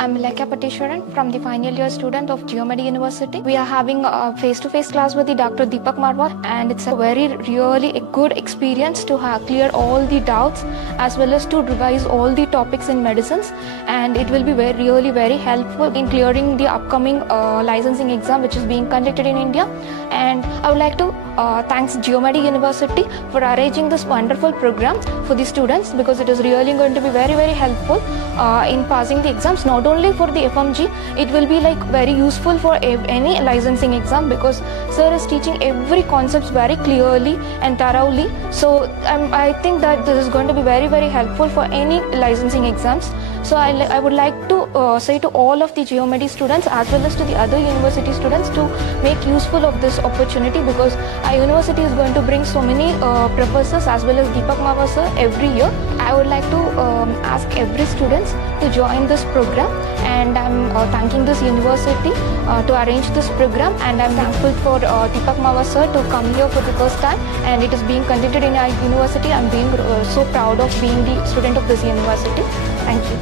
I'm Lekha Patishwaran from the final year student of Geomedi University. We are having a face-to-face class with the Dr. Deepak Marwah, and it's a really a good experience to clear all the doubts as well as to revise all the topics in medicines, and it will be very helpful in clearing the upcoming licensing exam which is being conducted in India. And I would like to thanks Geomedi University for arranging this wonderful program for the students, because it is really going to be very helpful in passing the exams. Not only for the FMG, it will be like very useful for any licensing exam, because sir is teaching every concepts very clearly and thoroughly. So I think that this is going to be very helpful for any licensing exams. So I would like to say to all of the Geomedi students as well as to the other university students to make useful of this opportunity, because our university is going to bring so many professors as well as Deepak Marwah sir every year. I would like to ask every students to join this program, and I'm thanking this university to arrange this program, and I'm thankful for Deepak Marwah sir to come here for the first time, and it is being conducted in our university. I'm being so proud of being the student of this university. Thank you.